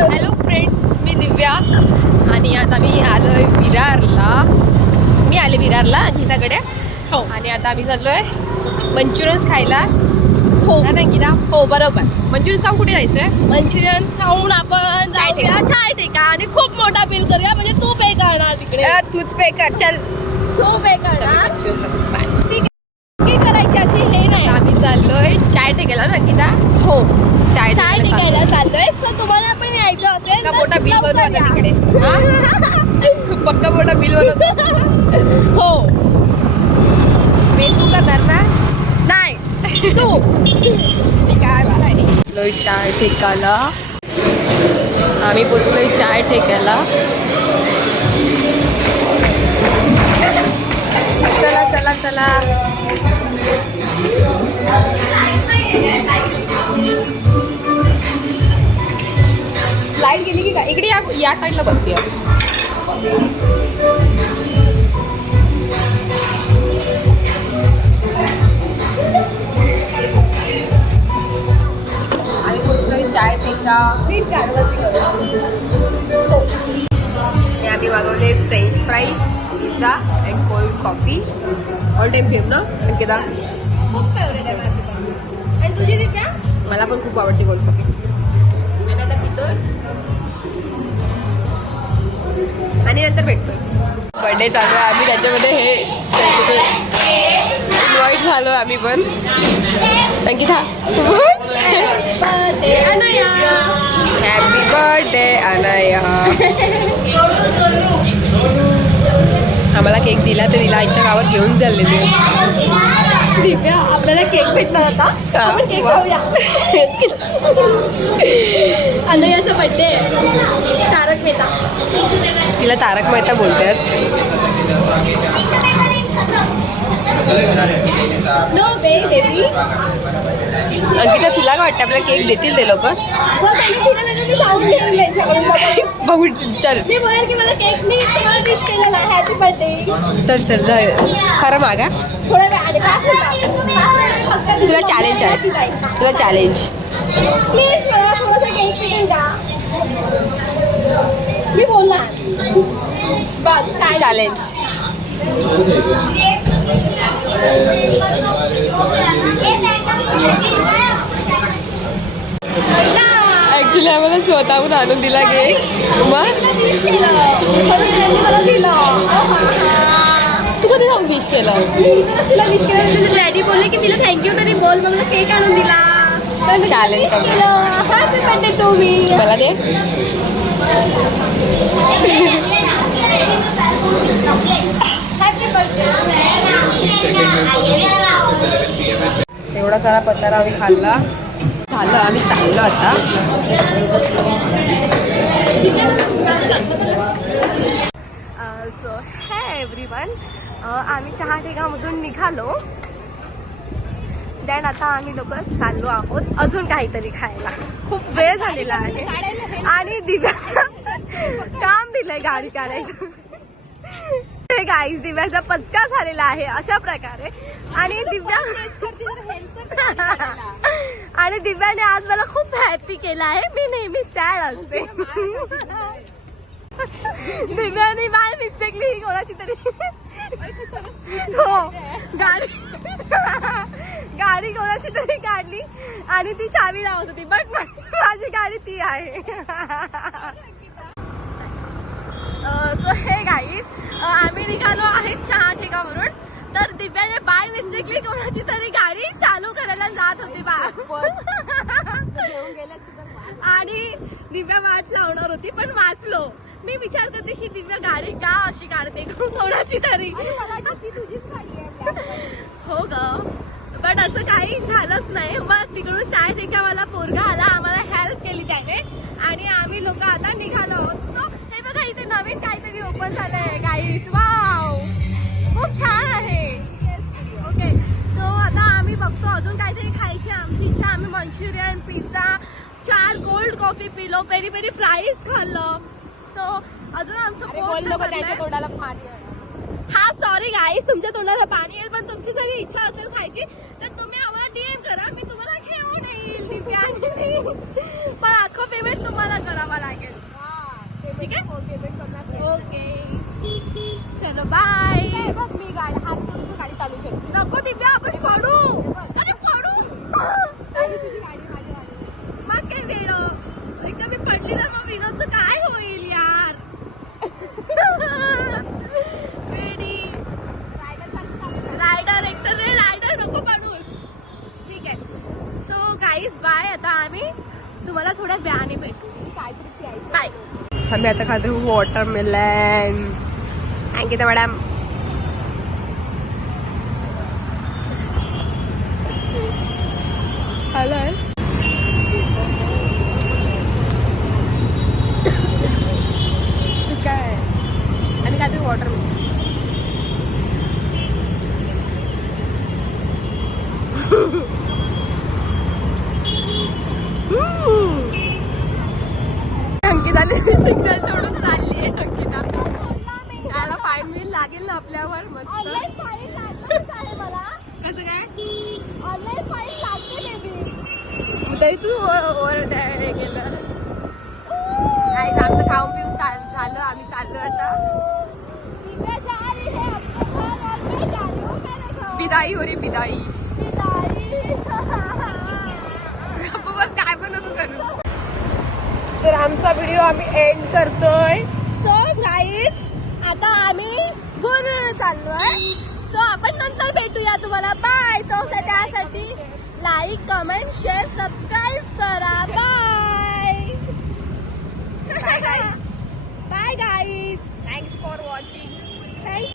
Hello friends मी दिव्या आणि आज आम्ही आलोय विरारला. मी आले विरारला अंकिताकडे हो. आणि आता आम्ही चाललोय मंचुरियन्स खायला. हो. ना अंकिता हो बरोबर. मंचुरियन्स खाऊन कुठे जायचंय? मंचुरियन खाऊन आपण चाय जाऊया चाय ठिका. आणि खूप मोठा बिल करूया म्हणजे तू पे करणार तिकडे. तूच पे कर. चल. तू पे करणार. चाललोय. चाय टेकेला ना अंकिता हो. चाय चाय टेकेला निघायला चाललोय. सो तुम्हाला पण यायचं असेल पक्का तर मोठा बिल लवकर बनवू आता या. तिकडे. हा? पक्का मोठा बिल बनवतो हो. पे तू करणार ना? नाही. तू. ठीक आहे चाय ठेकाला आम्ही पोचलोय चाय ठेक्याला. चला चला चला. इकडे या या साईडला बसूया आणि चाय आणि आम्ही मागवले French fries pizza and cold coffee on time fame ना अंकिता? खूप फेवरेट आहे माझी. आणि तुझी मला पण खूप आवडते कोल्ड कॉफी बर्थडे चालू आहे. आम्ही त्याच्यामध्ये हे इन्व्हाइट झालो आम्ही पण. अंकिता हॅपी बर्थडे अनया. आम्हाला केक दिला तर तिला आईच्या गावात घेऊन चालले ते. दिव्या आपल्याला केक भेटला होता आपण केक. खाऊया. अनयाचा बर्थडे तारक मेहता. तिला तारक मेहता बोलतात. नो वे बेबी अंकिता तुला काय वाटतं? आपल्याला केक देतील ते लोक? हो त्यांनी दिलं बघा. चल. चल चल खरं मागा तुला चॅलेंज आहे. तुला चॅलेंज चॅलेंज ऍक्च्युली आम्हाला स्वतःहून आणून दिला केक मग? दिलं. तू कधी जाऊन विश केलं? तिला विश केलं. डॅडी बोलले की तिला थँक्यू तरी बोल. मग मला केक आणून दिला. Birthday to me. मला दे. एवढा सारा पसारा आम्ही खाल्ला. झालं आम्ही चाललो आता. सो हे एव्हरी वन आम्ही चहा ठेगामधून निघालो. देन आता आम्ही लोक चाललो आहोत अजून काहीतरी खायला. खूप वेळ झालेला आहे. आणि दिव्या काम दिलंय गाडी काढायचं गाईस दिव्याचा पचका झालेला आहे अशा प्रकारे. आणि दिव्या आणि दिव्याने आज मला खूप हॅपी केलं आहे. मी नेहमी सॅड असते. दिव्याने बाय मिस्टेकली ही कोणाची तरी. हो. गाडी. गाडी कोणाची तरी काढली. आणि ती चावी लावत होती. बट माझी गाडी ती आहे. आम्ही निघालो आहे चहा ठेकावरून. तर दिव्याने बाय मिस्टेकली कोणाची तरी गाडी चालू करायला जात होती बा. आणि दिव्या वाच लावणार होती पण वाचलो. मी विचार करते ही दिव्या गाडी का अशी काढते? कोणाची तरी? हो ग. बट असं काही झालंच नाही. मग तिकडून चाय ठेक्यावाला पोरगा आला आम्हाला हेल्प केली त्याने. आणि आम्ही लोक आता निघालो. आहोत हे बघा इथे नवीन काहीतरी ओपन झालंय गाईस वाव खूप छान आहे. ओके सो आता आम्ही बघतो अजून काहीतरी खायची आमची इच्छा. आम्ही मंचुरियन पिझ्झा चार कोल्ड कॉफी पिलो. पेरी पेरी फ्राईज खाल्लं. सो अजून आमचं. तोंडाला पाणी हा सॉरी गाईस तुमच्या तोंडाला पाणी येईल पण तुमची जरी इच्छा असेल खायची तर तुम्ही आम्हाला डीएम करा. मी तुम्हाला घेऊन येईल. पण अख्खं पेमेंट तुम्हाला करावं लागेल. ठीक आहे? ओके चलो बाय बघ मी गाडी हात जोडून तू गाडी चालू शकते नको दिव्या आपण पडू अरे पडू तुझी गाडी माझी गाडी मग काय वेळ एकदा मी पडली ना मग विनोदचं काय होईल यार? रायडर एकतर रे रायडर नको काढूस ठीक आहे. सो गाईज बाय आता आम्ही तुम्हाला थोड्या वेळाने भेटू. काहीतरी बाय आम्ही आता खातो वॉटरमेलन अंकिता मॅडम हॅलो काय आणि काय वॉटर अंकिता सिग्नल सोडून चालली आहे अंकिता त्याला फाय मिनिट आपल्यावर मस्त. कसं काय? तरी तू हे केलं. नाही आमचं खाऊन पिऊन चाल झालं. आम्ही चाललो आता. बिदाई हो रे बिदाई. बस काय पण नको करू. तर आमचा व्हिडिओ आम्ही एंड करतोय. आम्ही गुरु चाललोय सो आपण नंतर भेटूया तुम्हाला. बाय तो त्यासाठी लाईक कमेंट शेअर सबस्क्राईब करा. Bye bye guys thanks for watching thanks